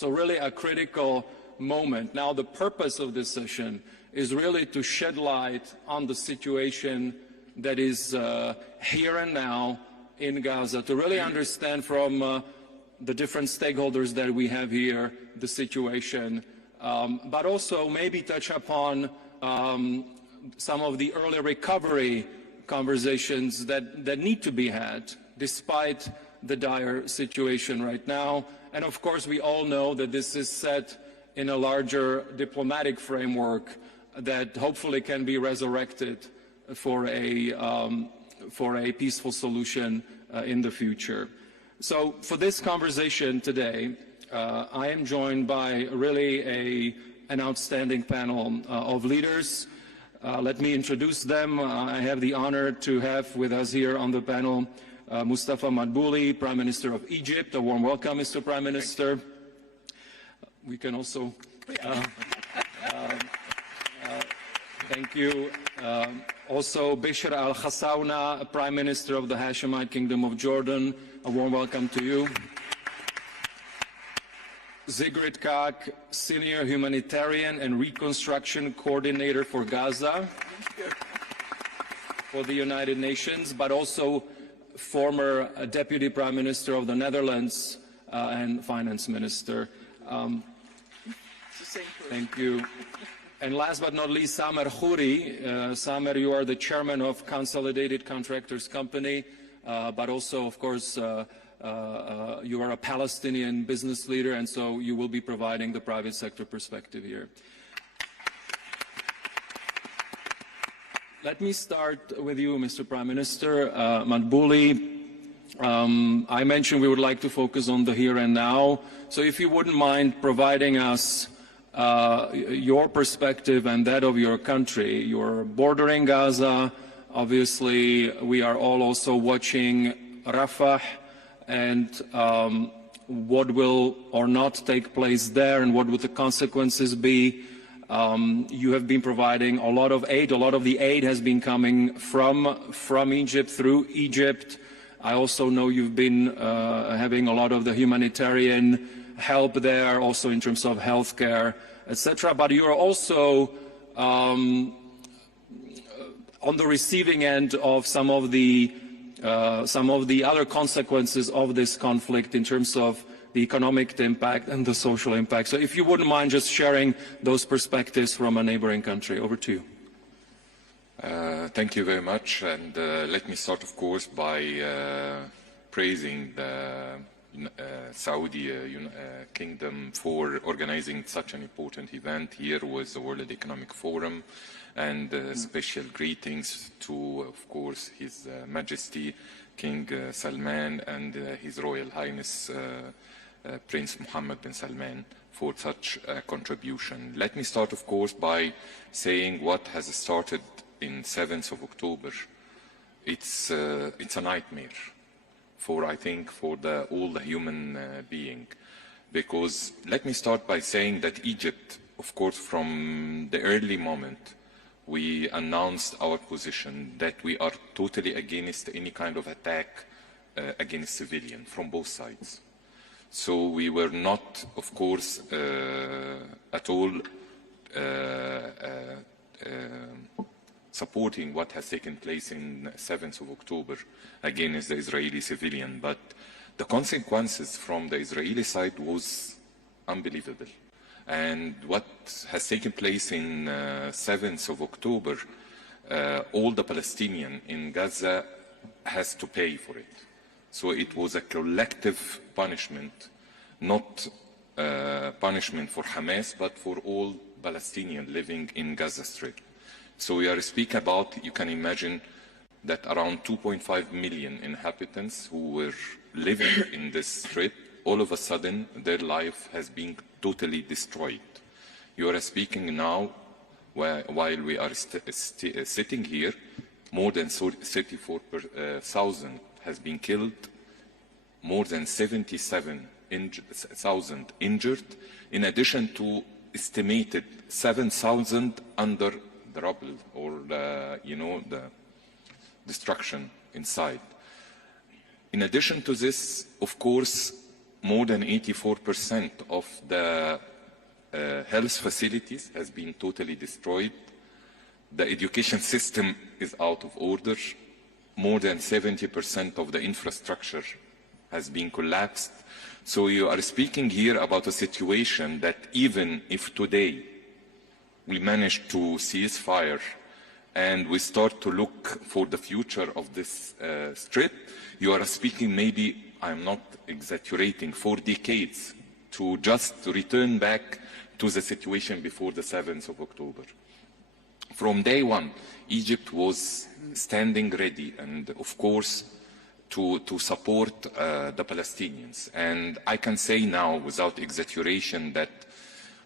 So really a critical moment. Now the purpose of this session is really to shed light on the situation that is here and now in Gaza, to really understand from the different stakeholders that we have here the situation, but also maybe touch upon some of the early recovery conversations that need to be had despite the dire situation right now. And of course we all know that this is set in a larger diplomatic framework that hopefully can be resurrected for a peaceful solution in the future. So for this conversation today, I am joined by really an outstanding panel of leaders. Let me introduce them. I have the honor to have with us here on the panel Mostafa Madbouli, Prime Minister of Egypt. A warm welcome, Mr. Prime Minister. We can also thank you. Also, Bisher al-Khasawneh, Prime Minister of the Hashemite Kingdom of Jordan. A warm welcome to you. Sigrid Kaag, Senior Humanitarian and Reconstruction Coordinator for Gaza for the United Nations, but also former Deputy Prime Minister of the Netherlands and Finance Minister. Thank you. And last but not least, Khoury. Samer, you are the chairman of Consolidated Contractors company, but also, of course, you are a Palestinian business leader, and so you will be providing the private sector perspective here. Let me start with you, Mr. Prime Minister. Madbouli, I mentioned we would like to focus on the here and now. So if you wouldn't mind providing us your perspective and that of your country. You're bordering Gaza. Obviously, we are all also watching Rafah and what will or not take place there and what would the consequences be. You have been providing a lot of aid. A lot of the aid has been coming from Egypt, through Egypt. I also know you've been having a lot of the humanitarian help there, also in terms of healthcare, etc. But you're also on the receiving end of some of the other consequences of this conflict in terms of the economic impact and the social impact. So if you wouldn't mind just sharing those perspectives from a neighboring country. Over to you. Thank you very much. And let me start, of course, by praising the Saudi Kingdom for organizing such an important event here with the World Economic Forum, and special greetings to, of course, His Majesty King Salman and His Royal Highness Prince Mohammed bin Salman for such a contribution. Let me start, of course, by saying what has started in 7th of October. It's a nightmare for, I think, for all the human being. Because let me start by saying that Egypt, of course, from the early moment, we announced our position that we are totally against any kind of attack against civilians from both sides. So we were not, of course, at all supporting what has taken place in 7th of October against the Israeli civilian. But the consequences from the Israeli side was unbelievable. And what has taken place in 7th of October, all the Palestinians in Gaza has to pay for it. So it was a collective punishment, not punishment for Hamas, but for all Palestinians living in Gaza Strip. So we are speaking about, you can imagine, that around 2.5 million inhabitants who were living in this strip, all of a sudden their life has been totally destroyed. You are speaking now, while we are sitting here, more than 34,000 has been killed, more than 77,000 injured, in addition to estimated 7,000 under the rubble or the destruction inside. In addition to this, of course, more than 84% of the health facilities has been totally destroyed. The education system is out of order. More than 70% of the infrastructure has been collapsed. So you are speaking here about a situation that even if today we manage to cease fire and we start to look for the future of this strip, you are speaking maybe, I'm not exaggerating, for decades to just return back to the situation before the 7th of October. From day one, Egypt was standing ready and, of course, to support the Palestinians. And I can say now, without exaggeration, that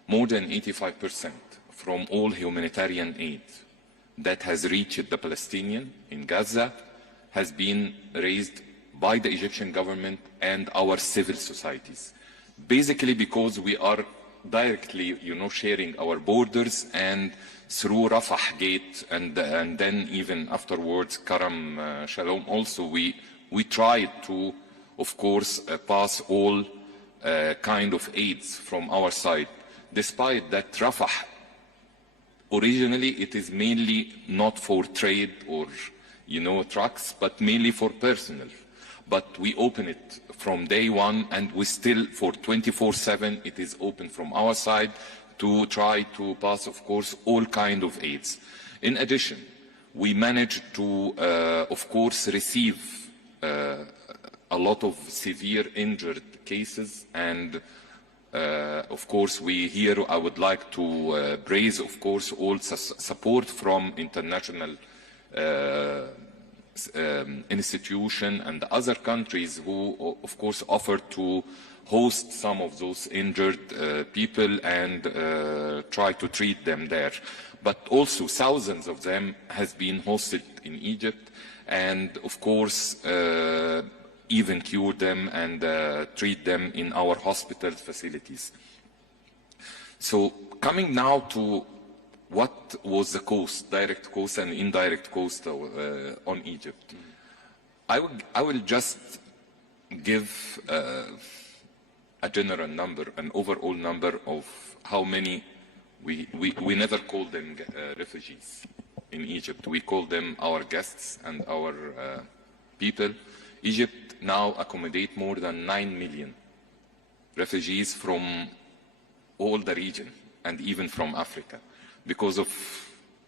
more than 85% from all humanitarian aid that has reached the Palestinian in Gaza has been raised by the Egyptian government and our civil societies. Basically because we are directly, sharing our borders, and through Rafah Gate and then even afterwards Karam Shalom also, we tried to, of course, pass all kind of aids from our side. Despite that Rafah, originally it is mainly not for trade or, trucks, but mainly for personal. But we open it from day one, and we still, for 24/7, it is open from our side to try to pass, of course, all kind of aids. In addition, we managed to, of course, receive a lot of severe injured cases, and of course I would like to praise, of course, all support from international institution and other countries who, of course, offered to host some of those injured people and try to treat them there. But also thousands of them has been hosted in Egypt, and of course even cure them and treat them in our hospital facilities. So coming now to what was the cost, direct cost and indirect cost on Egypt. I will just give a general number, an overall number of how many, we never call them refugees in Egypt. We call them our guests and our people. Egypt now accommodates more than 9 million refugees from all the region and even from Africa, because of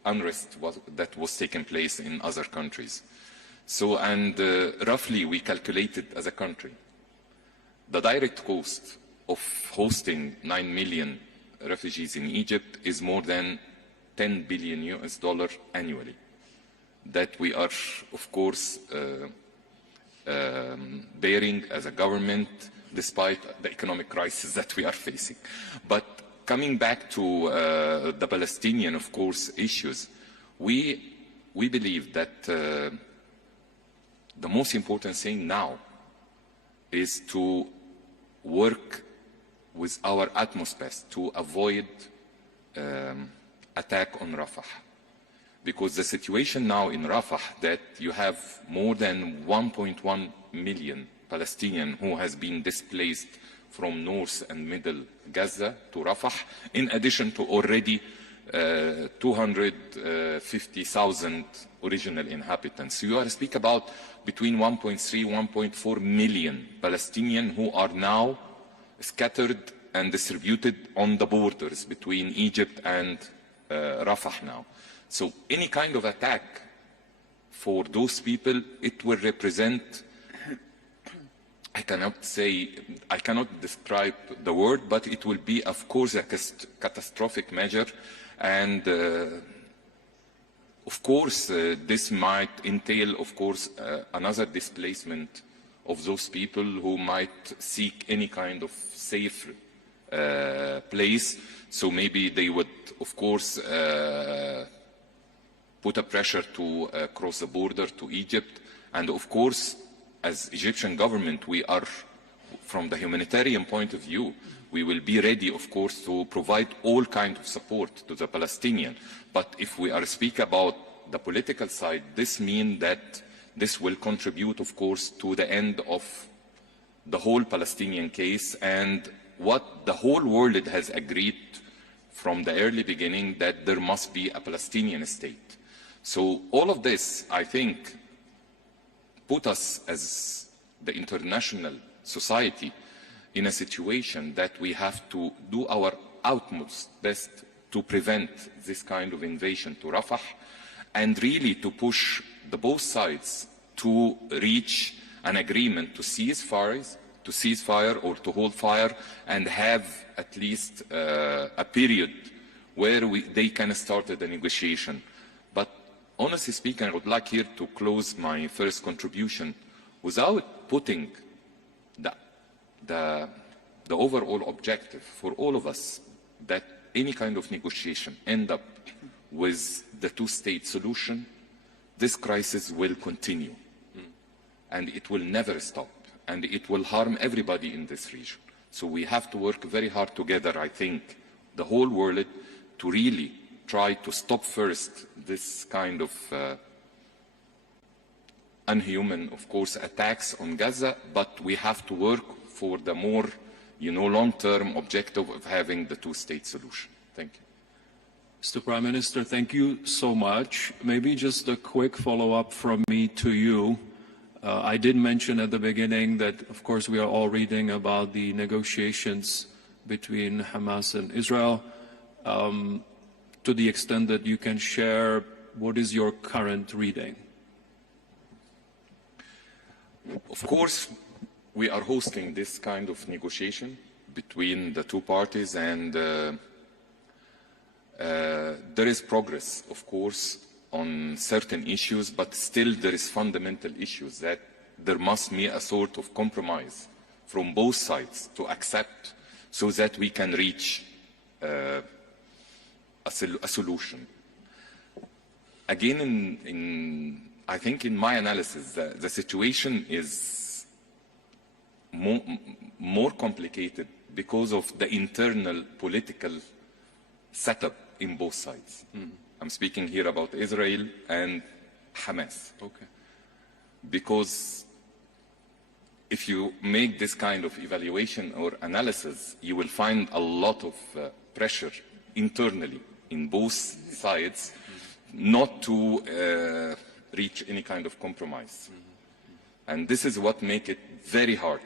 unrest that was taking place in other countries. So, and roughly we calculated as a country, the direct cost of hosting 9 million refugees in Egypt is more than $10 billion annually, that we are, of course, bearing as a government, despite the economic crisis that we are facing. But coming back to the Palestinian, of course, issues, we believe that the most important thing now is to work with our utmost best to avoid attack on Rafah. Because the situation now in Rafah, that you have more than 1.1 million Palestinians who has been displaced from north and middle Gaza to Rafah, in addition to already 250,000 original inhabitants. So you are speaking about between 1.3, 1.4 million Palestinians who are now scattered and distributed on the borders between Egypt and Rafah now. So any kind of attack for those people, it will represent, I cannot describe the word, but it will be, of course, a catastrophic measure. And of course, this might entail, of course, another displacement of those people who might seek any kind of safe place. So maybe they would, of course, put a pressure to cross the border to Egypt. And of course, as Egyptian government, we are, from the humanitarian point of view, we will be ready, of course, to provide all kinds of support to the Palestinian. But if we are speaking about the political side, this means that this will contribute, of course, to the end of the whole Palestinian case and what the whole world has agreed from the early beginning, that there must be a Palestinian state. So all of this, I think, put us as the international society in a situation that we have to do our utmost best to prevent this kind of invasion to Rafah, and really to push the both sides to reach an agreement to cease fire or to hold fire, and have at least a period where they can start the negotiation. But honestly speaking, I would like here to close my first contribution without putting the overall objective for all of us, that any kind of negotiation end up with the two-state solution. This crisis will continue, and it will never stop, and it will harm everybody in this region. So we have to work very hard together, I think, the whole world, to really try to stop first this kind of unhuman, of course, attacks on Gaza, but we have to work for the more, long-term objective of having the two-state solution. Thank you. Mr. Prime Minister, thank you so much. Maybe just a quick follow-up from me to you. I did mention at the beginning that, of course, we are all reading about the negotiations between Hamas and Israel. To the extent that you can share, what is your current reading? Of course, we are hosting this kind of negotiation between the two parties, and there is progress, of course, on certain issues, but still there is fundamental issues that there must be a sort of compromise from both sides to accept, so that we can reach a solution. Again, I think in my analysis, the situation is more complicated because of the internal political setup in both sides. I'm speaking here about Israel and Hamas. Okay. Because if you make this kind of evaluation or analysis, you will find a lot of pressure internally in both sides not to reach any kind of compromise. And this is what makes it very hard,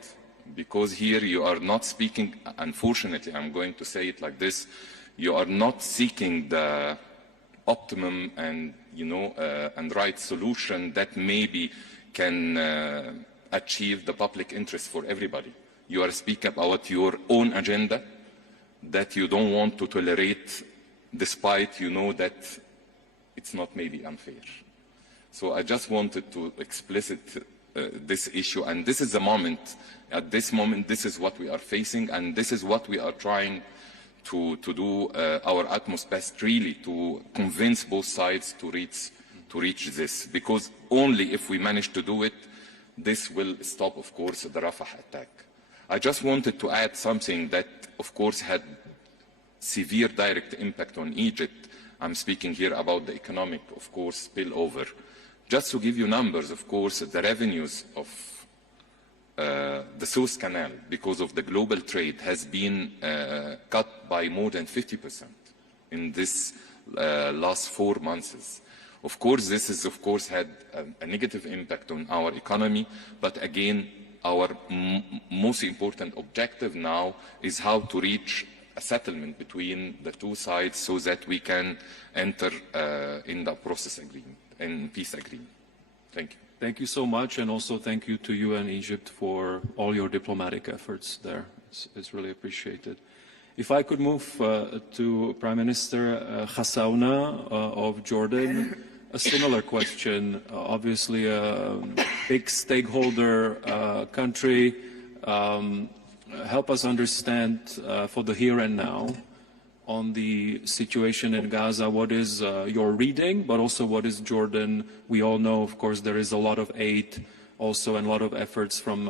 because here you are not speaking, unfortunately, I'm going to say it like this, you are not seeking the optimum and, and right solution that maybe can achieve the public interest for everybody. You are speaking about your own agenda that you don't want to tolerate, despite you know that it's not maybe unfair. So I just wanted to explicit this issue, and this is the moment. At this moment, this is what we are facing, and this is what we are trying to do our utmost best, really, to convince both sides to reach this. Because only if we manage to do it, this will stop, of course, the Rafah attack. I just wanted to add something that, of course, had severe direct impact on Egypt. I'm speaking here about the economic, of course, spillover. Just to give you numbers, of course, the revenues of the Suez Canal, because of the global trade, has been cut by more than 50% in this last 4 months. Of course, this has, of course, had a negative impact on our economy, but again, our most important objective now is how to reach a settlement between the two sides so that we can enter in the process agreement and peace agreement. Thank you. Thank you so much, and also thank you to you and Egypt for all your diplomatic efforts there. It's really appreciated. If I could move to Prime Minister Khasawneh of Jordan, a similar question. Obviously, a big stakeholder country. Help us understand for the here and now on the situation in Gaza. What is your reading, but also what is Jordan? We all know, of course, there is a lot of aid also and a lot of efforts from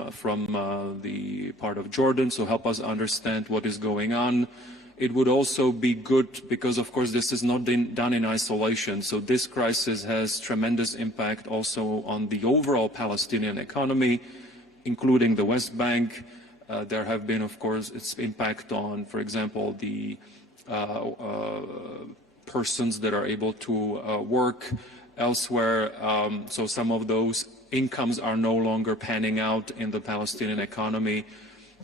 the part of Jordan. So help us understand what is going on. It would also be good because, of course, this is not done in isolation. So this crisis has tremendous impact also on the overall Palestinian economy. including the West Bank. There have been, of course, its impact on, for example, the persons that are able to work elsewhere. So some of those incomes are no longer panning out in the Palestinian economy.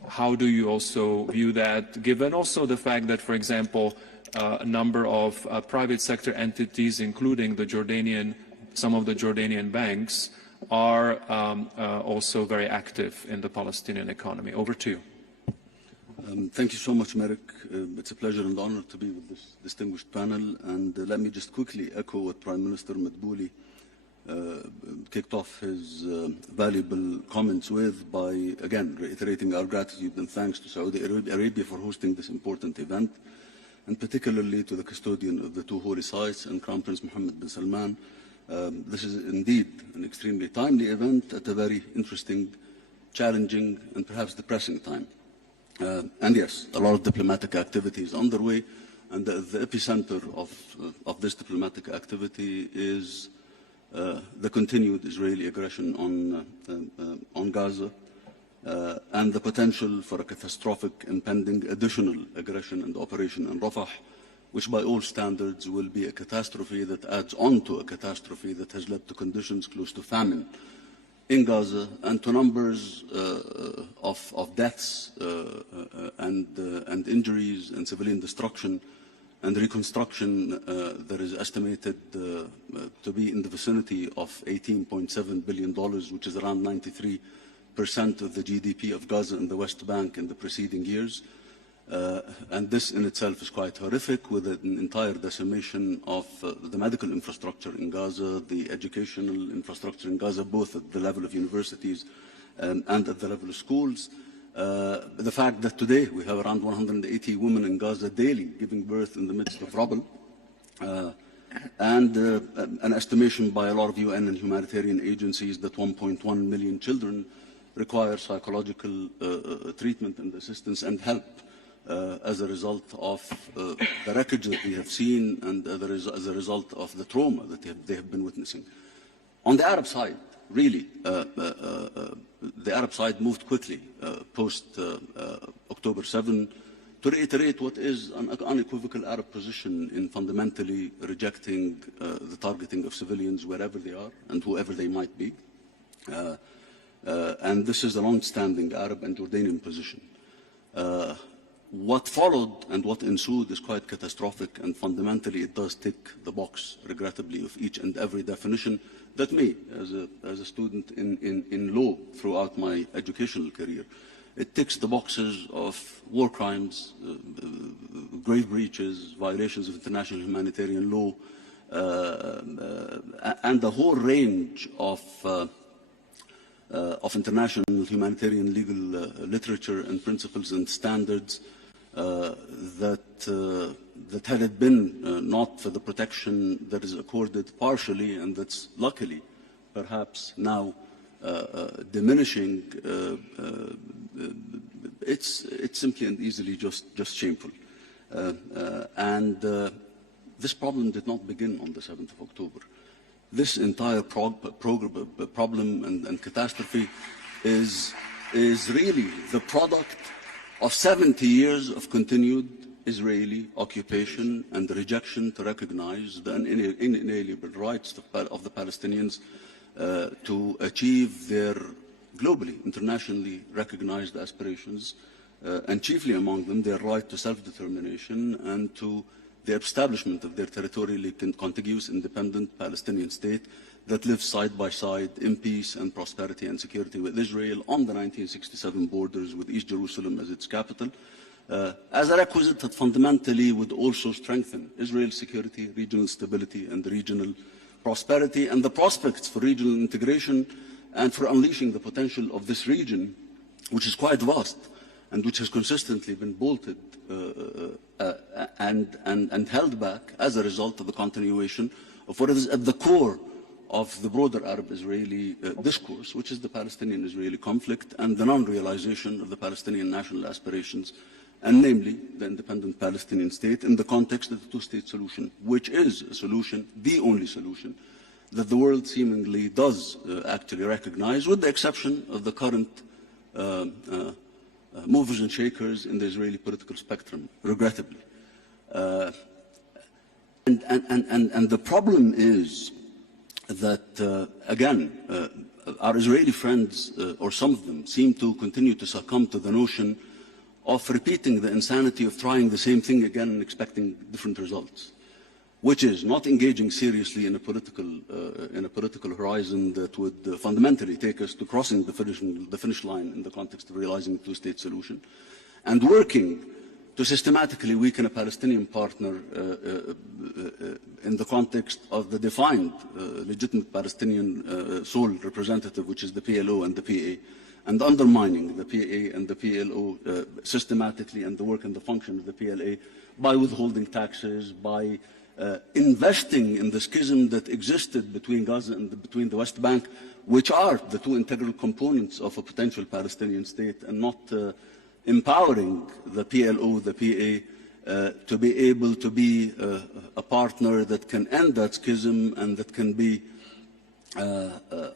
How do you also view that, given also the fact that, for example, a number of private sector entities, including the some of the Jordanian banks, are also very active in the Palestinian economy? Over to you. Thank you so much, Mirek. It's a pleasure and honor to be with this distinguished panel. And let me just quickly echo what Prime Minister Madbouli kicked off his valuable comments with by, again, reiterating our gratitude and thanks to Saudi Arabia for hosting this important event, and particularly to the custodian of the two holy sites and Crown Prince Mohammed bin Salman. This is indeed an extremely timely event at a very interesting, challenging, and perhaps depressing time. And yes, a lot of diplomatic activity is underway, and the epicenter of this diplomatic activity is the continued Israeli aggression on Gaza and the potential for a catastrophic impending additional aggression and operation in Rafah, which by all standards will be a catastrophe that adds on to a catastrophe that has led to conditions close to famine in Gaza and to numbers of deaths and injuries and civilian destruction and reconstruction that is estimated to be in the vicinity of $18.7 billion, which is around 93% of the GDP of Gaza and the West Bank in the preceding years. And this in itself is quite horrific, with an entire decimation of the medical infrastructure in Gaza, the educational infrastructure in Gaza, both at the level of universities and at the level of schools. The fact that today we have around 180 women in Gaza daily giving birth in the midst of rubble, and an estimation by a lot of UN and humanitarian agencies that 1.1 million children require psychological treatment and assistance and help as a result of the wreckage that we have seen and as a result of the trauma that they have been witnessing. On the Arab side, really, the Arab side moved quickly post October 7 to reiterate what is an unequivocal Arab position in fundamentally rejecting the targeting of civilians wherever they are and whoever they might be. And this is a long-standing Arab and Jordanian position. What followed and what ensued is quite catastrophic, and fundamentally it does tick the box, regrettably, of each and every definition that me, as a student in law throughout my educational career, it ticks the boxes of war crimes, grave breaches, violations of international humanitarian law, and the whole range of international humanitarian legal literature and principles and standards that had it been not for the protection that is accorded partially and that's luckily perhaps now diminishing, it's simply and easily just shameful. And this problem did not begin on the 7th of October. This entire problem and catastrophe is really the product of 70 years of continued Israeli occupation and the rejection to recognize the inalienable rights of the Palestinians to achieve their globally, internationally recognized aspirations, and chiefly among them their right to self-determination and to the establishment of their territorially contiguous independent Palestinian state that lives side by side in peace and prosperity and security with Israel on the 1967 borders, with East Jerusalem as its capital, as a requisite that fundamentally would also strengthen Israel's security, regional stability, and regional prosperity, and the prospects for regional integration and for unleashing the potential of this region, which is quite vast and which has consistently been bolted and held back as a result of the continuation of what is at the core of the broader Arab-Israeli discourse, which is the Palestinian-Israeli conflict and the non-realization of the Palestinian national aspirations, and namely the independent Palestinian state in the context of the two-state solution, which is a solution, the only solution, that the world seemingly does actually recognize, with the exception of the current movers and shakers in the Israeli political spectrum, regrettably. And the problem is that, again, our Israeli friends, or some of them, seem to continue to succumb to the notion of repeating the insanity of trying the same thing again and expecting different results, which is not engaging seriously in a political horizon that would fundamentally take us to crossing the finish line in the context of realizing a two-state solution, and working to systematically weaken a Palestinian partner in the context of the defined legitimate Palestinian sole representative, which is the PLO and the PA, and undermining the PA and the PLO systematically, and the work and the function of the PLA, by withholding taxes, by investing in the schism that existed between Gaza and between the West Bank, which are the two integral components of a potential Palestinian state, and not empowering the PLO, the PA, to be able to be a partner that can end that schism and that can be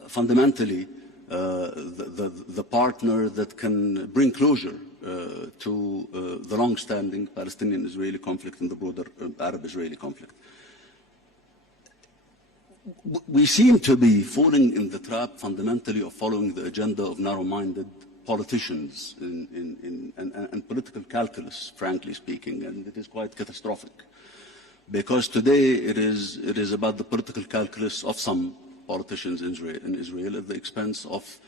fundamentally the partner that can bring closure to the long-standing Palestinian-Israeli conflict and the broader Arab-Israeli conflict. We seem to be falling in the trap fundamentally of following the agenda of narrow-minded politicians and political calculus, frankly speaking, and it is quite catastrophic. Because today it is about the political calculus of some politicians in Israel at the expense of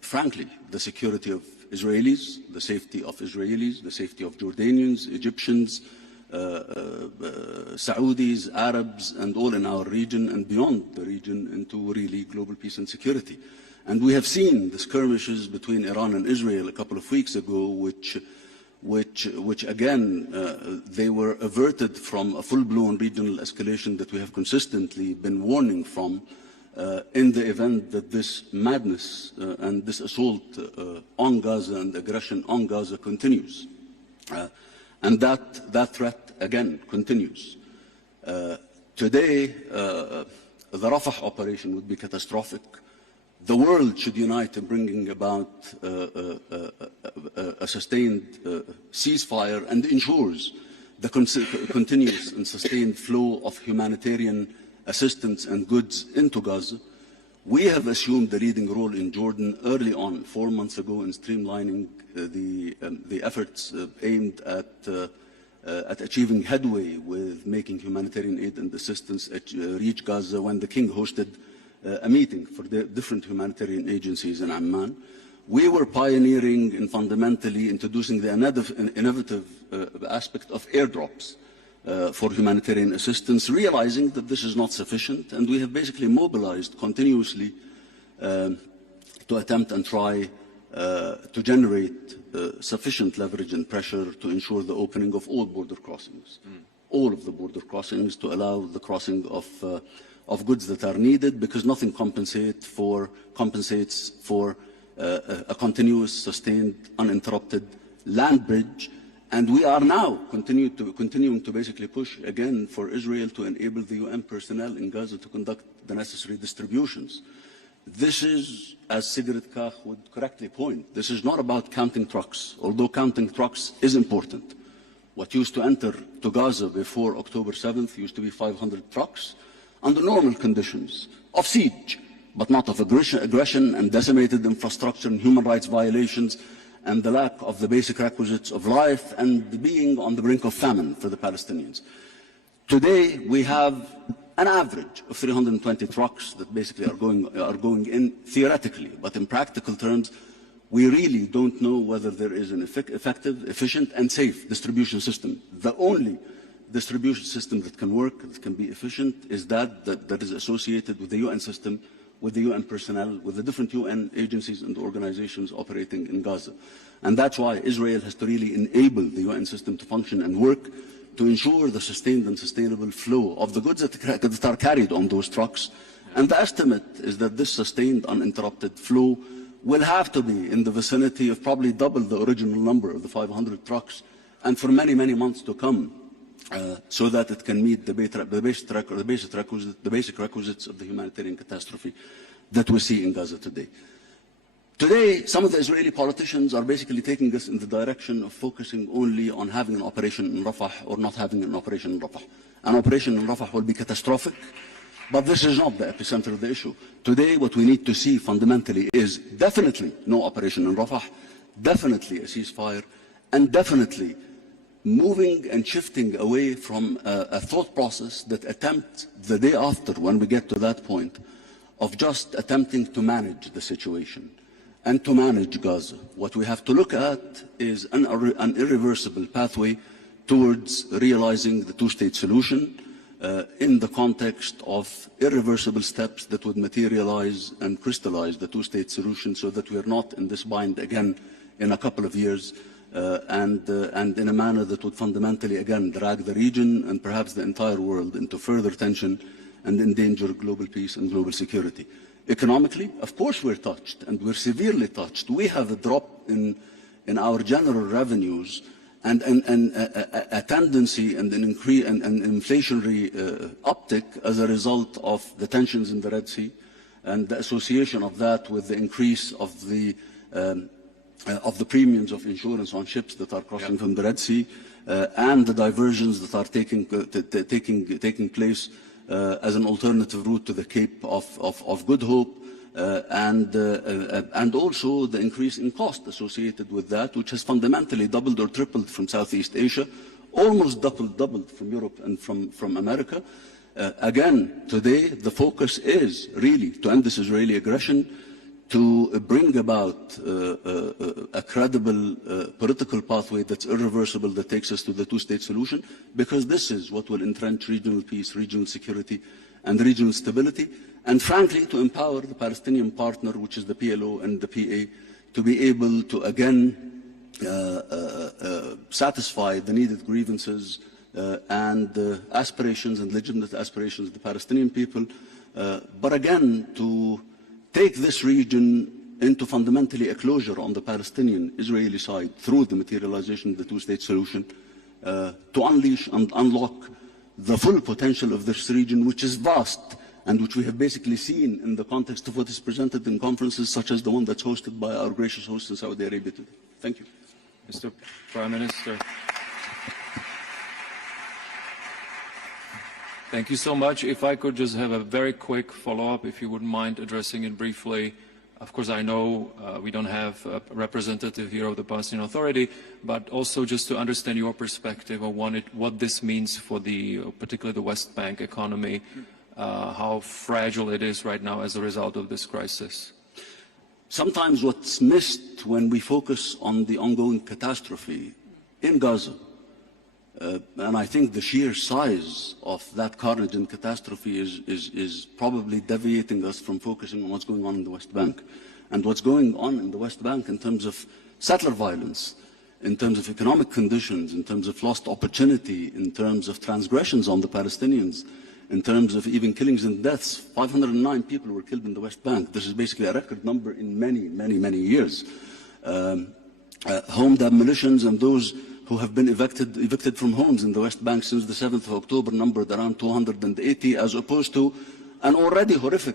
frankly, the security of Israelis, the safety of Israelis, the safety of Jordanians, Egyptians, Saudis, Arabs, and all in our region and beyond the region into really global peace and security. And we have seen the skirmishes between Iran and Israel a couple of weeks ago, which again, they were averted from a full-blown regional escalation that we have consistently been warning from in the event that this madness and this assault on Gaza and aggression on Gaza continues. And that threat, again, continues. Today, the Rafah operation would be catastrophic. The world should unite in bringing about a sustained ceasefire and ensures the continuous and sustained flow of humanitarian assistance and goods into Gaza. We have assumed the leading role in Jordan early on, 4 months ago, in streamlining the efforts aimed at achieving headway with making humanitarian aid and assistance reach Gaza when the King hosted a meeting for the different humanitarian agencies in Amman. We were pioneering in fundamentally introducing the innovative aspect of airdrops for humanitarian assistance, realizing that this is not sufficient, and we have basically mobilized continuously to attempt and try to generate sufficient leverage and pressure to ensure the opening of all border crossings, all of the border crossings, to allow the crossing of goods that are needed, because nothing compensates for a continuous, sustained, uninterrupted land bridge. And we are now continuing to basically push again for Israel to enable the UN personnel in Gaza to conduct the necessary distributions. This is, as Sigrid Kaag would correctly point, this is not about counting trucks, although counting trucks is important. What used to enter to Gaza before October 7th used to be 500 trucks under normal conditions of siege, but not of aggression and decimated infrastructure and human rights violations and the lack of the basic requisites of life and being on the brink of famine for the Palestinians. Today, we have an average of 320 trucks that basically are going in theoretically, but in practical terms, we really don't know whether there is an effective, efficient, and safe distribution system. The only distribution system that can work, that can be efficient, is that is associated with the UN system, with the UN personnel, with the different UN agencies and organizations operating in Gaza. And that's why Israel has to really enable the UN system to function and work to ensure the sustained and sustainable flow of the goods that are carried on those trucks. And the estimate is that this sustained, uninterrupted flow will have to be in the vicinity of probably double the original number of the 500 trucks, and for many, many months to come, so that it can meet the basic requisites of the humanitarian catastrophe that we see in Gaza today. Today, some of the Israeli politicians are basically taking us in the direction of focusing only on having an operation in Rafah or not having an operation in Rafah. An operation in Rafah will be catastrophic, but this is not the epicenter of the issue. Today, what we need to see fundamentally is definitely no operation in Rafah, definitely a ceasefire, and definitely moving and shifting away from a thought process that attempts the day after, when we get to that point, of just attempting to manage the situation and to manage Gaza. What we have to look at is an irreversible pathway towards realizing the two-state solution in the context of irreversible steps that would materialize and crystallize the two-state solution so that we are not in this bind again in a couple of years and in a manner that would fundamentally again drag the region and perhaps the entire world into further tension and endanger global peace and global security. Economically, of course we're touched, and we're severely touched. We have a drop in our general revenues and a tendency and an increase and an inflationary uptick as a result of the tensions in the Red Sea and the association of that with the increase of the premiums of insurance on ships that are crossing from the Red Sea and the diversions that are taking place as an alternative route to the Cape of Good Hope, and also the increase in cost associated with that, which has fundamentally doubled or tripled from Southeast Asia, almost doubled from Europe and from America. Again, today the focus is really to end this Israeli aggression, to bring about a credible political pathway that's irreversible, that takes us to the two-state solution, because this is what will entrench regional peace, regional security, and regional stability, and frankly, to empower the Palestinian partner, which is the PLO and the PA, to be able to again satisfy the needed grievances and aspirations and legitimate aspirations of the Palestinian people, but again, to take this region into fundamentally a closure on the Palestinian-Israeli side through the materialization of the two-state solution, to unleash and unlock the full potential of this region, which is vast and which we have basically seen in the context of what is presented in conferences such as the one that's hosted by our gracious host in Saudi Arabia today. Thank you. Mr. Prime Minister. Thank you so much. If I could just have a very quick follow-up, if you wouldn't mind addressing it briefly. Of course, I know we don't have a representative here of the Palestinian Authority, but also just to understand your perspective on what this means for particularly the West Bank economy, how fragile it is right now as a result of this crisis. Sometimes what's missed when we focus on the ongoing catastrophe in Gaza, and I think the sheer size of that carnage and catastrophe is probably deviating us from focusing on what's going on in the West Bank. And what's going on in the West Bank in terms of settler violence, in terms of economic conditions, in terms of lost opportunity, in terms of transgressions on the Palestinians, in terms of even killings and deaths. 509 people were killed in the West Bank. This is basically a record number in many years. Home demolitions and those who have been evicted from homes in the West Bank since the 7th of October numbered around 280, as opposed to an already horrific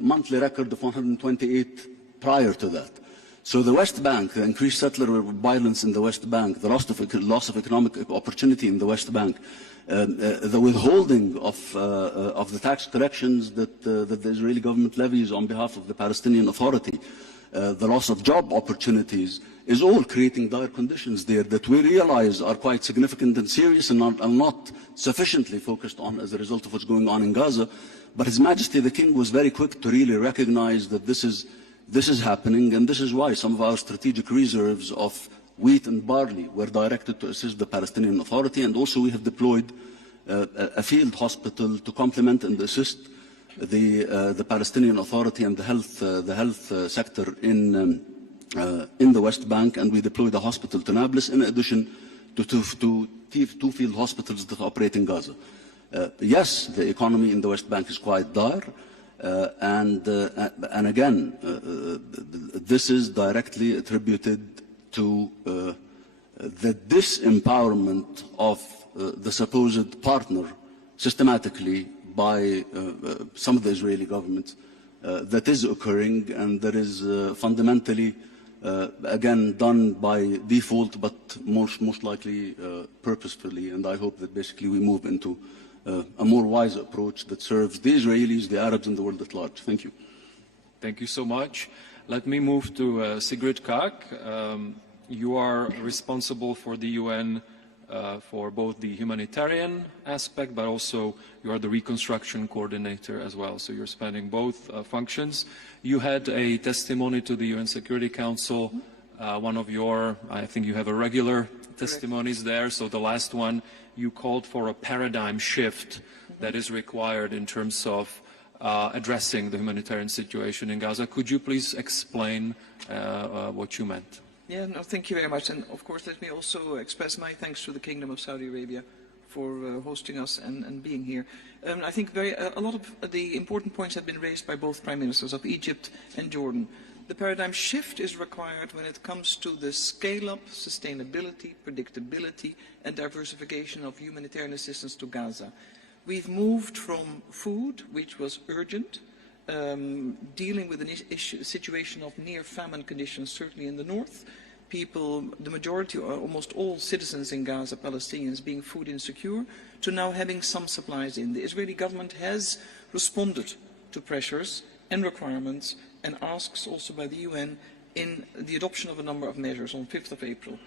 monthly record of 128 prior to that. So the West Bank, the increased settler violence in the West Bank, the loss of economic opportunity in the West Bank, the withholding of the tax collections that the Israeli government levies on behalf of the Palestinian Authority, the loss of job opportunities, is all creating dire conditions there that we realize are quite significant and serious and are not sufficiently focused on as a result of what's going on in Gaza. But His Majesty the King was very quick to really recognize that this is happening, and this is why some of our strategic reserves of wheat and barley were directed to assist the Palestinian Authority, and also we have deployed a field hospital to complement and assist the Palestinian Authority and the health sector in the West Bank, and we deployed a hospital to Nablus in addition to two field hospitals that operate in Gaza. Yes, the economy in the West Bank is quite dire, and again, this is directly attributed to the disempowerment of the supposed partner systematically by some of the Israeli government that is occurring, and that is fundamentally, again, done by default, but most likely purposefully. And I hope that basically we move into a more wise approach that serves the Israelis, the Arabs, and the world at large. Thank you. Thank you so much. Let me move to Sigrid Kaag. You are responsible for the UN for both the humanitarian aspect, but also you are the reconstruction coordinator as well. So you're spanning both functions. You had a testimony to the UN Security Council. One of your, I think you have a regular testimonies there. So the last one, you called for a paradigm shift that is required in terms of addressing the humanitarian situation in Gaza. Could you please explain what you meant? Yeah, no, thank you very much. And of course, let me also express my thanks to the Kingdom of Saudi Arabia for hosting us and being here. I think a lot of the important points have been raised by both Prime Ministers of Egypt and Jordan. The paradigm shift is required when it comes to the scale-up, sustainability, predictability, and diversification of humanitarian assistance to Gaza. We've moved from food, which was urgent, dealing with a situation of near famine conditions, certainly in the north. People, the majority, or almost all citizens in Gaza, Palestinians, being food insecure, to now having some supplies in. The Israeli government has responded to pressures and requirements and asks also by the UN in the adoption of a number of measures on 5th of April.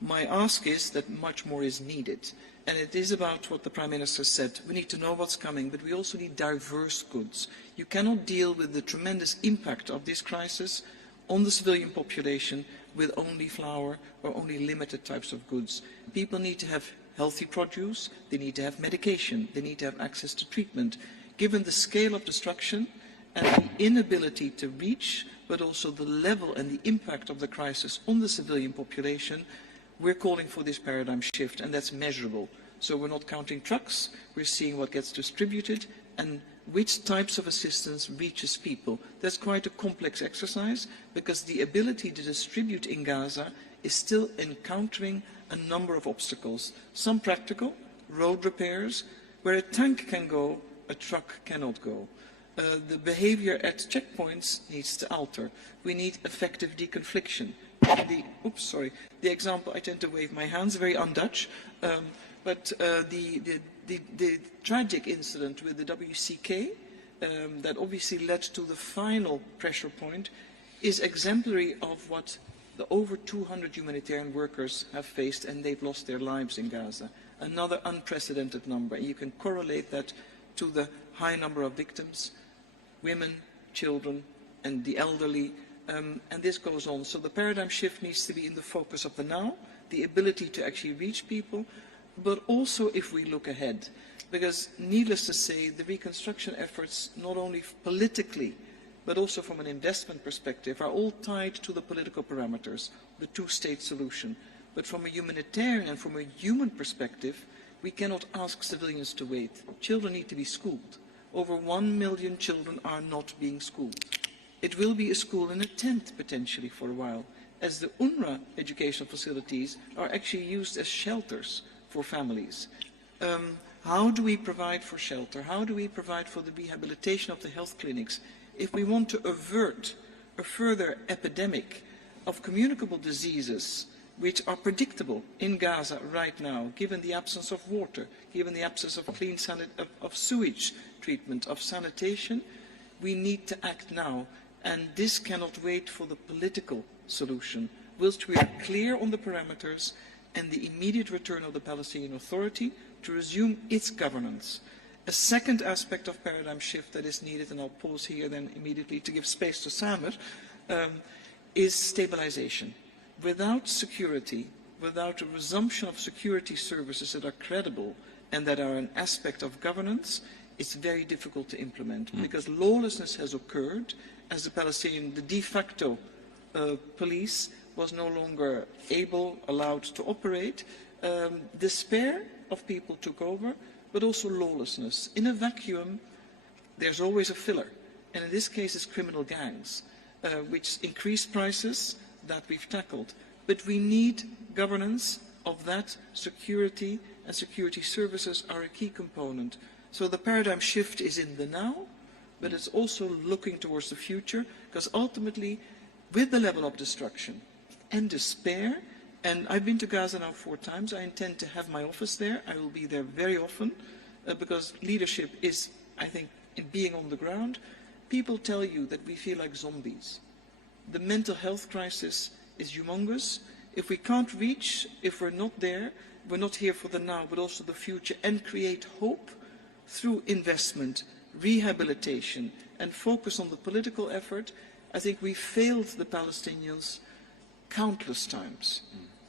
My ask is that much more is needed. And it is about what the Prime Minister said. We need to know what's coming, but we also need diverse goods. You cannot deal with the tremendous impact of this crisis on the civilian population with only flour or only limited types of goods. People need to have healthy produce, they need to have medication, they need to have access to treatment. Given the scale of destruction and the inability to reach, but also the level and the impact of the crisis on the civilian population, we're calling for this paradigm shift, and that's measurable. So we're not counting trucks, we're seeing what gets distributed and which types of assistance reaches people. That's quite a complex exercise, because the ability to distribute in Gaza is still encountering a number of obstacles. Some practical, road repairs, where a tank can go, a truck cannot go. The behavior at checkpoints needs to alter. We need effective deconfliction. The example, I tend to wave my hands, very un-Dutch, but the tragic incident with the WCK that obviously led to the final pressure point is exemplary of what the over 200 humanitarian workers have faced, and they've lost their lives in Gaza. Another unprecedented number. And you can correlate that to the high number of victims, women, children, and the elderly. And this goes on. So the paradigm shift needs to be in the focus of the now, the ability to actually reach people, but also if we look ahead. Because needless to say, the reconstruction efforts, not only politically, but also from an investment perspective, are all tied to the political parameters, the two-state solution. But from a humanitarian and from a human perspective, we cannot ask civilians to wait. Children need to be schooled. Over 1 million children are not being schooled. It will be a school in a tent, potentially, for a while, as the UNRWA educational facilities are actually used as shelters for families. How do we provide for shelter? How do we provide for the rehabilitation of the health clinics? If we want to avert a further epidemic of communicable diseases, which are predictable in Gaza right now, given the absence of water, given the absence of clean of sewage treatment, of sanitation, we need to act now. And this cannot wait for the political solution, whilst we are clear on the parameters and the immediate return of the Palestinian Authority to resume its governance. A second aspect of paradigm shift that is needed, and I'll pause here then immediately to give space to Samer, is stabilization. Without security, without a resumption of security services that are credible and that are an aspect of governance, it's very difficult to implement, because lawlessness has occurred as the de facto police was no longer allowed to operate. Despair of people took over, but also lawlessness. In a vacuum, there's always a filler. And in this case, it's criminal gangs, which increase prices that we've tackled. But we need governance of that. Security and security services are a key component. So the paradigm shift is in the now, but it's also looking towards the future, because ultimately, with the level of destruction and despair, and I've been to Gaza now 4 times, I intend to have my office there. I will be there very often, because leadership is, I think, in being on the ground. People tell you that we feel like zombies. The mental health crisis is humongous. If we can't reach, if we're not there, we're not here for the now, but also the future, and create hope through investment, rehabilitation, and focus on the political effort, I think we failed the Palestinians countless times.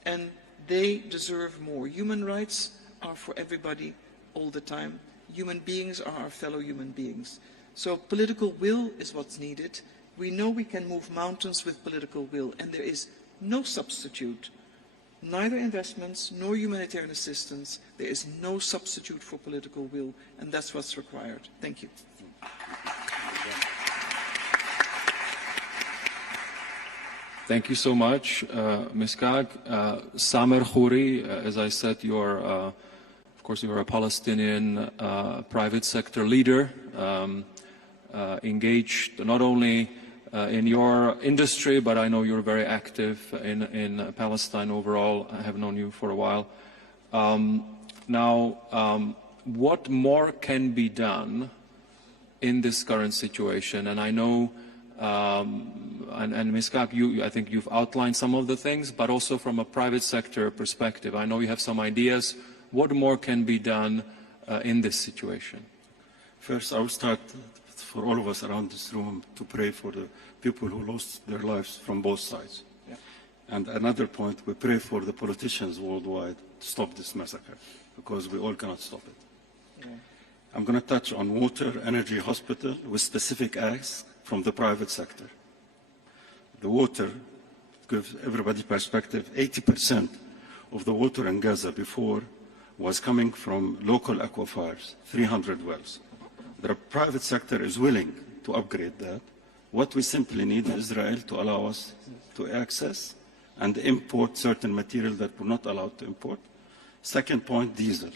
And they deserve more. Human rights are for everybody all the time. Human beings are our fellow human beings. So political will is what's needed. We know we can move mountains with political will, and there is no substitute, neither investments nor humanitarian assistance. There is no substitute for political will, and that's what's required. Thank you. Thank you so much, Ms. Kaag. Samer Khoury, as I said, of course, you're a Palestinian private sector leader, engaged not only in your industry, but I know you're very active in Palestine overall. I have known you for a while. Now, what more can be done in this current situation? And I know, and Ms. Kaag, I think you've outlined some of the things, but also from a private sector perspective, I know you have some ideas. What more can be done in this situation? First, I will start for all of us around this room to pray for the people who lost their lives from both sides. Yeah. And another point, we pray for the politicians worldwide to stop this massacre, because we all cannot stop it. Yeah. I'm going to touch on water, energy, hospital, with specific acts from the private sector. The water, to give everybody perspective, 80% of the water in Gaza before was coming from local aquifers, 300 wells. The private sector is willing to upgrade that. What we simply need is Israel to allow us to access and import certain material that we're not allowed to import. Second point, diesel.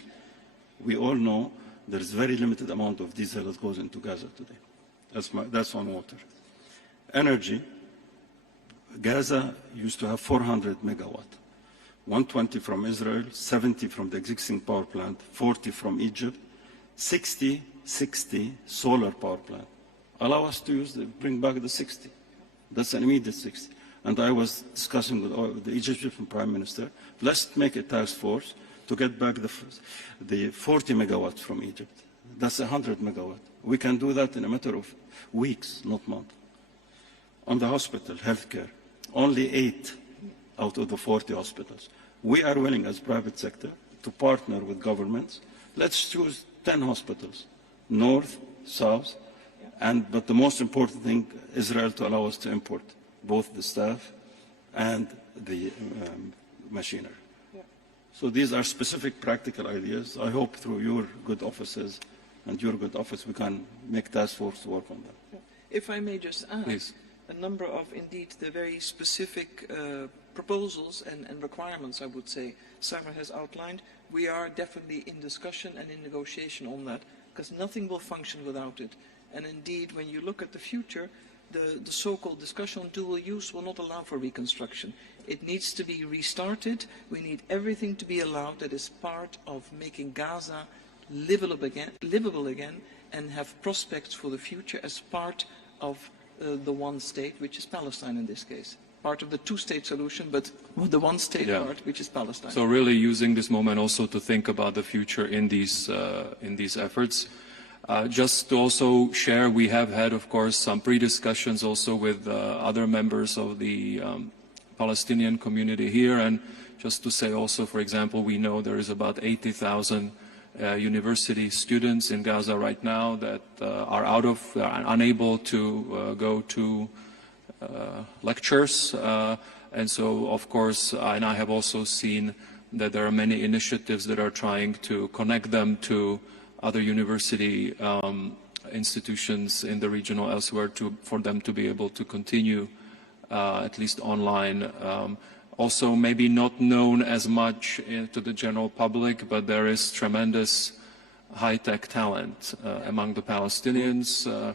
We all know there is very limited amount of diesel that goes into Gaza today. That's on water. Energy, Gaza used to have 400 megawatt. 120 from Israel, 70 from the existing power plant, 40 from Egypt, 60 solar power plant. Allow us to bring back the 60. That's an immediate 60. And I was discussing with the Egyptian Prime Minister, let's make a task force to get back the 40 megawatts from Egypt. That's 100 megawatt. We can do that in a matter of weeks, not months. On the hospital, healthcare, only 8 out of the 40 hospitals. We are willing as private sector to partner with governments. Let's choose 10 hospitals, north, south, but the most important thing, Israel to allow us to import both the staff and the machinery. Yeah. So these are specific practical ideas. I hope through your good offices and your good office we can make task force to work on that. Yeah. If I may just add, please. A number of, indeed, the very specific proposals and requirements, I would say, Samer has outlined. We are definitely in discussion and in negotiation on that, because nothing will function without it. And indeed, when you look at the future, the so-called discussion on dual use will not allow for reconstruction. It needs to be restarted. We need everything to be allowed that is part of making Gaza livable again, and have prospects for the future as part of the one state, which is Palestine in this case. Part of the two-state solution, but the one-state part, which is Palestine. So really using this moment also to think about the future in these efforts. Just to also share, we have had, of course, some pre-discussions also with other members of the Palestinian community here. And just to say also, for example, we know there is about 80,000 university students in Gaza right now that are unable to go to lectures. And so, of course, and I have also seen that there are many initiatives that are trying to connect them to other university institutions in the region or elsewhere for them to be able to continue at least online. Also maybe not known as much to the general public, but there is tremendous high-tech talent among the Palestinians.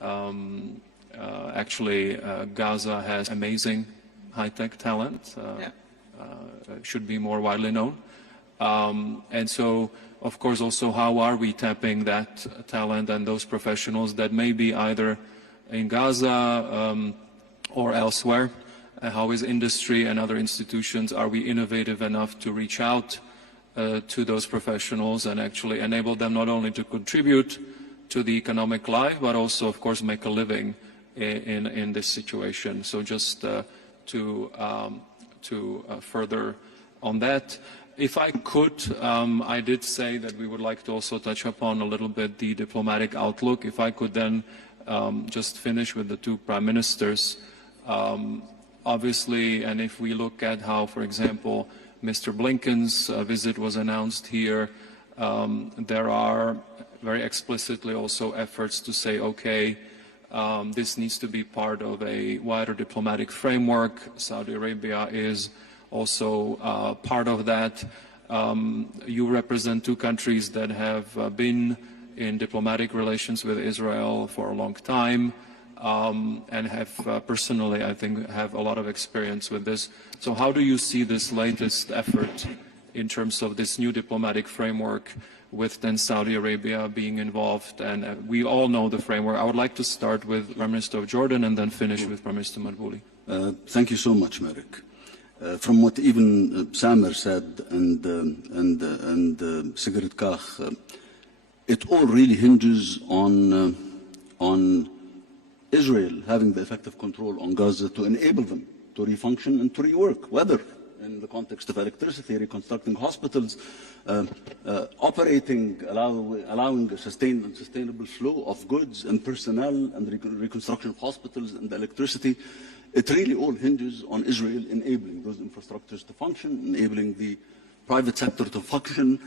Actually, Gaza has amazing high-tech talent, should be more widely known. And so, of course, also how are we tapping that talent and those professionals that may be either in Gaza or elsewhere? How is industry and other institutions, are we innovative enough to reach out to those professionals and actually enable them not only to contribute to the economic life, but also, of course, make a living in this situation? So just to further on that, if I could, I did say that we would like to also touch upon a little bit the diplomatic outlook. If I could then just finish with the two prime ministers. Obviously, and if we look at how, for example, Mr. Blinken's visit was announced here, there are very explicitly also efforts to say, okay, this needs to be part of a wider diplomatic framework. Saudi Arabia is also part of that. You represent two countries that have been in diplomatic relations with Israel for a long time, and have personally, I think, have a lot of experience with this. So how do you see this latest effort in terms of this new diplomatic framework with then Saudi Arabia being involved? And we all know the framework. I would like to start with Prime Minister of Jordan and then finish with Prime Minister Madbouli. Thank you so much, Mirek. From what even Samer said and Sigrid Kaag, it all really hinges on Israel having the effective control on Gaza to enable them to refunction and to rework, whether in the context of electricity, reconstructing hospitals, operating, allowing a sustained and sustainable flow of goods and personnel and reconstruction of hospitals and electricity. It really all hinges on Israel enabling those infrastructures to function, enabling the private sector to function.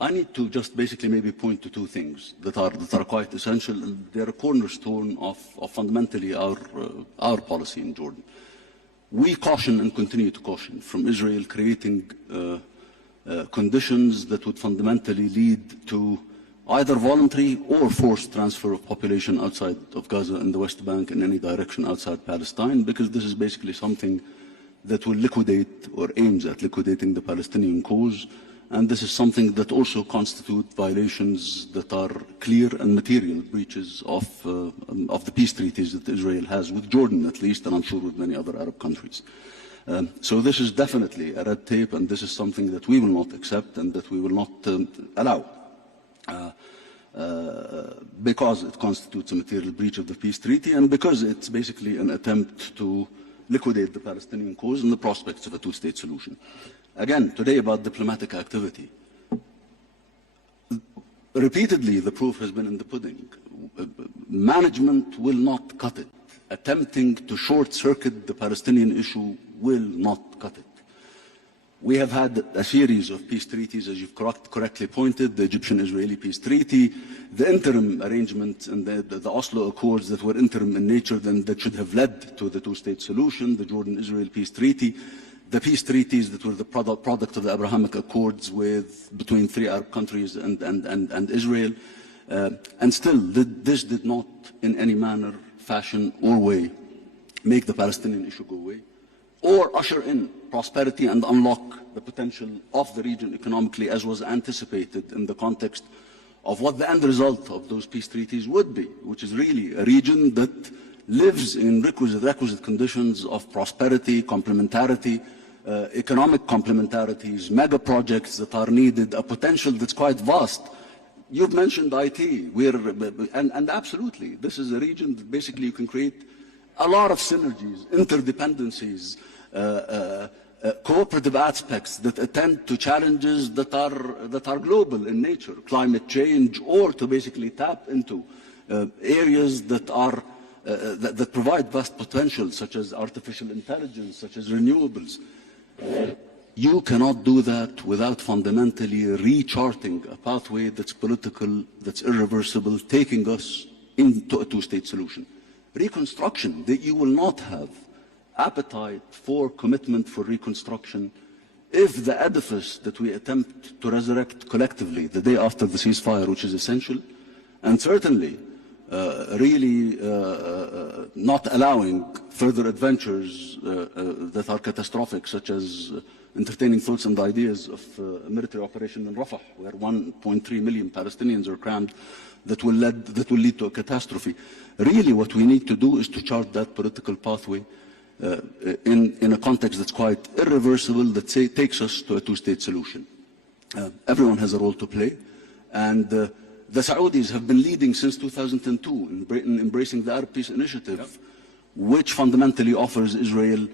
I need to just basically maybe point to two things that are quite essential, and they're a cornerstone of fundamentally our policy in Jordan. We caution and continue to caution from Israel creating conditions that would fundamentally lead to either voluntary or forced transfer of population outside of Gaza and the West Bank in any direction outside Palestine, because this is basically something that will liquidate or aims at liquidating the Palestinian cause. And this is something that also constitutes violations that are clear and material breaches of the peace treaties that Israel has with Jordan, at least, and I'm sure with many other Arab countries. So this is definitely a red tape, and this is something that we will not accept and that we will not allow, because it constitutes a material breach of the peace treaty and because it's basically an attempt to liquidate the Palestinian cause and the prospects of a two-state solution. Again, today about diplomatic activity. Repeatedly, the proof has been in the pudding. Management will not cut it. Attempting to short-circuit the Palestinian issue will not cut it. We have had a series of peace treaties, as you've correctly pointed, the Egyptian-Israeli peace treaty, the interim arrangement and the Oslo Accords that were interim in nature and that should have led to the two-state solution, the Jordan-Israel peace treaty, the peace treaties that were the product of the Abrahamic Accords between three Arab countries and Israel. And still, this did not in any manner, fashion, or way make the Palestinian issue go away, or usher in prosperity and unlock the potential of the region economically, as was anticipated in the context of what the end result of those peace treaties would be, which is really a region that lives in requisite conditions of prosperity, complementarity, economic complementarities, mega projects that are needed, a potential that's quite vast. You've mentioned IT, and absolutely, this is a region that basically you can create a lot of synergies, interdependencies, cooperative aspects that attend to challenges that are global in nature, climate change, or to basically tap into areas that provide vast potential, such as artificial intelligence, such as renewables. You cannot do that without fundamentally recharting a pathway that's political, that's irreversible, taking us into a two-state solution. Reconstruction, that you will not have appetite for commitment for reconstruction if the edifice that we attempt to resurrect collectively the day after the ceasefire, which is essential, and certainly really not allowing further adventures that are catastrophic, such as entertaining thoughts and ideas of a military operation in Rafah, where 1.3 million Palestinians are crammed, that will lead to a catastrophe. Really, what we need to do is to chart that political pathway in a context that's quite irreversible, that takes us to a two-state solution. Everyone has a role to play, and the Saudis have been leading since 2002 in embracing the Arab Peace Initiative, which fundamentally offers Israel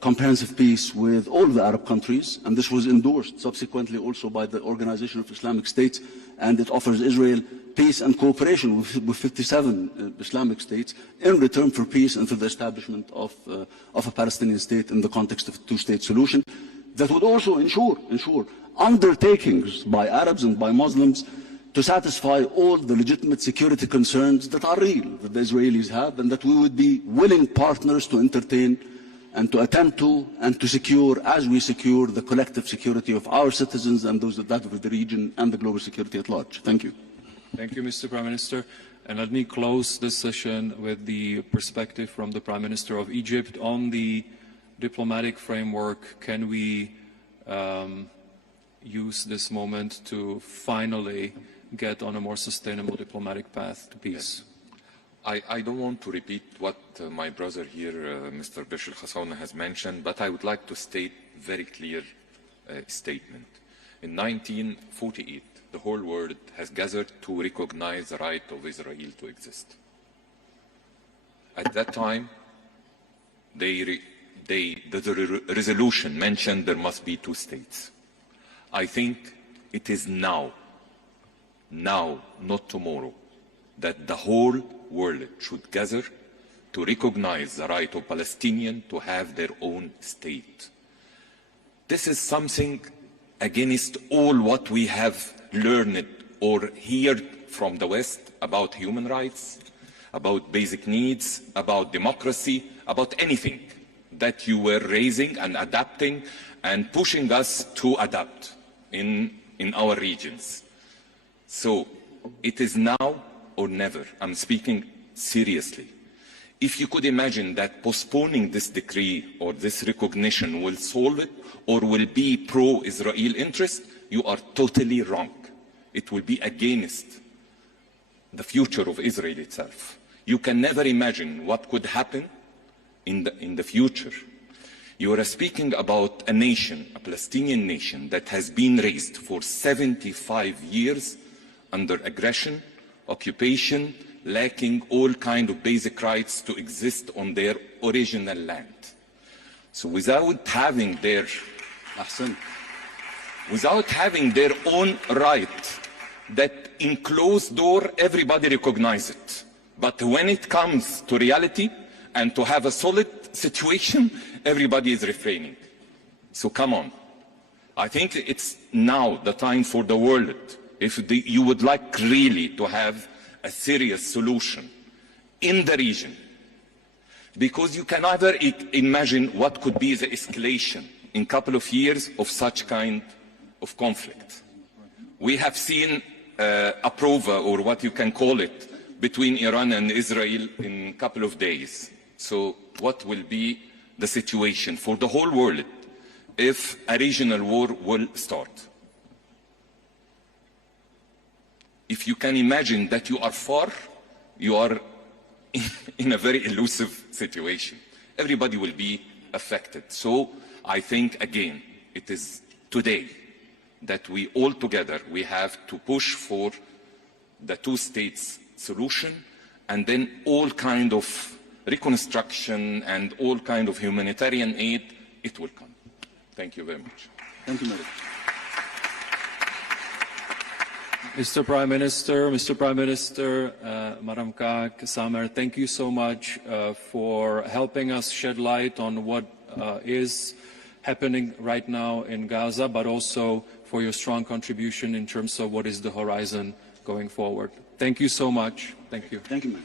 comprehensive peace with all the Arab countries, and this was endorsed subsequently also by the Organization of Islamic States, and it offers Israel peace and cooperation with 57 Islamic states in return for peace and for the establishment of a Palestinian state in the context of a two-state solution that would also ensure undertakings by Arabs and by Muslims to satisfy all the legitimate security concerns that are real, that the Israelis have, and that we would be willing partners to entertain and to attend to and to secure, as we secure the collective security of our citizens and those of that of the region and the global security at large. Thank you. Thank you, Mr. Prime Minister. And let me close this session with the perspective from the Prime Minister of Egypt on the diplomatic framework. Can we use this moment to finally get on a more sustainable diplomatic path to peace? Yes. I don't want to repeat what my brother here, Mr. Bisher Khasawneh, has mentioned, but I would like to state a very clear statement. In 1948, the whole world has gathered to recognize the right of Israel to exist. At that time, the resolution mentioned there must be two states. I think it is now, not tomorrow, that the whole world should gather to recognize the right of Palestinians to have their own state. This is something against all what we have learned or heard from the West about human rights, about basic needs, about democracy, about anything that you were raising and adapting and pushing us to adapt in our regions. So it is now or never. I'm speaking seriously. If you could imagine that postponing this decree or this recognition will solve it or will be pro-Israel interest, you are totally wrong. It will be against the future of Israel itself. You can never imagine what could happen in the future. You are speaking about a nation, a Palestinian nation, that has been raised for 75 years under aggression, occupation, lacking all kind of basic rights to exist on their original land. So without having their own right, that in closed door everybody recognizes it. But when it comes to reality and to have a solid situation, everybody is refraining. So come on. I think it's now the time for the world, if you would like really to have a serious solution in the region, because you can never imagine what could be the escalation in a couple of years of such kind of conflict. We have seen a prova, or what you can call it, between Iran and Israel in a couple of days. So what will be the situation for the whole world if a regional war will start? If you can imagine that you are far, you are in a very elusive situation. Everybody will be affected. So I think, again, it is today that we all together, we have to push for the two states solution, and then all kind of reconstruction and all kind of humanitarian aid, it will come. Thank you very much. Thank you, Mirek. Mr. Prime Minister, Madam Kaag, Samer, thank you so much for helping us shed light on what is happening right now in Gaza, but also for your strong contribution in terms of what is the horizon going forward. Thank you so much. Thank you. Thank you, man.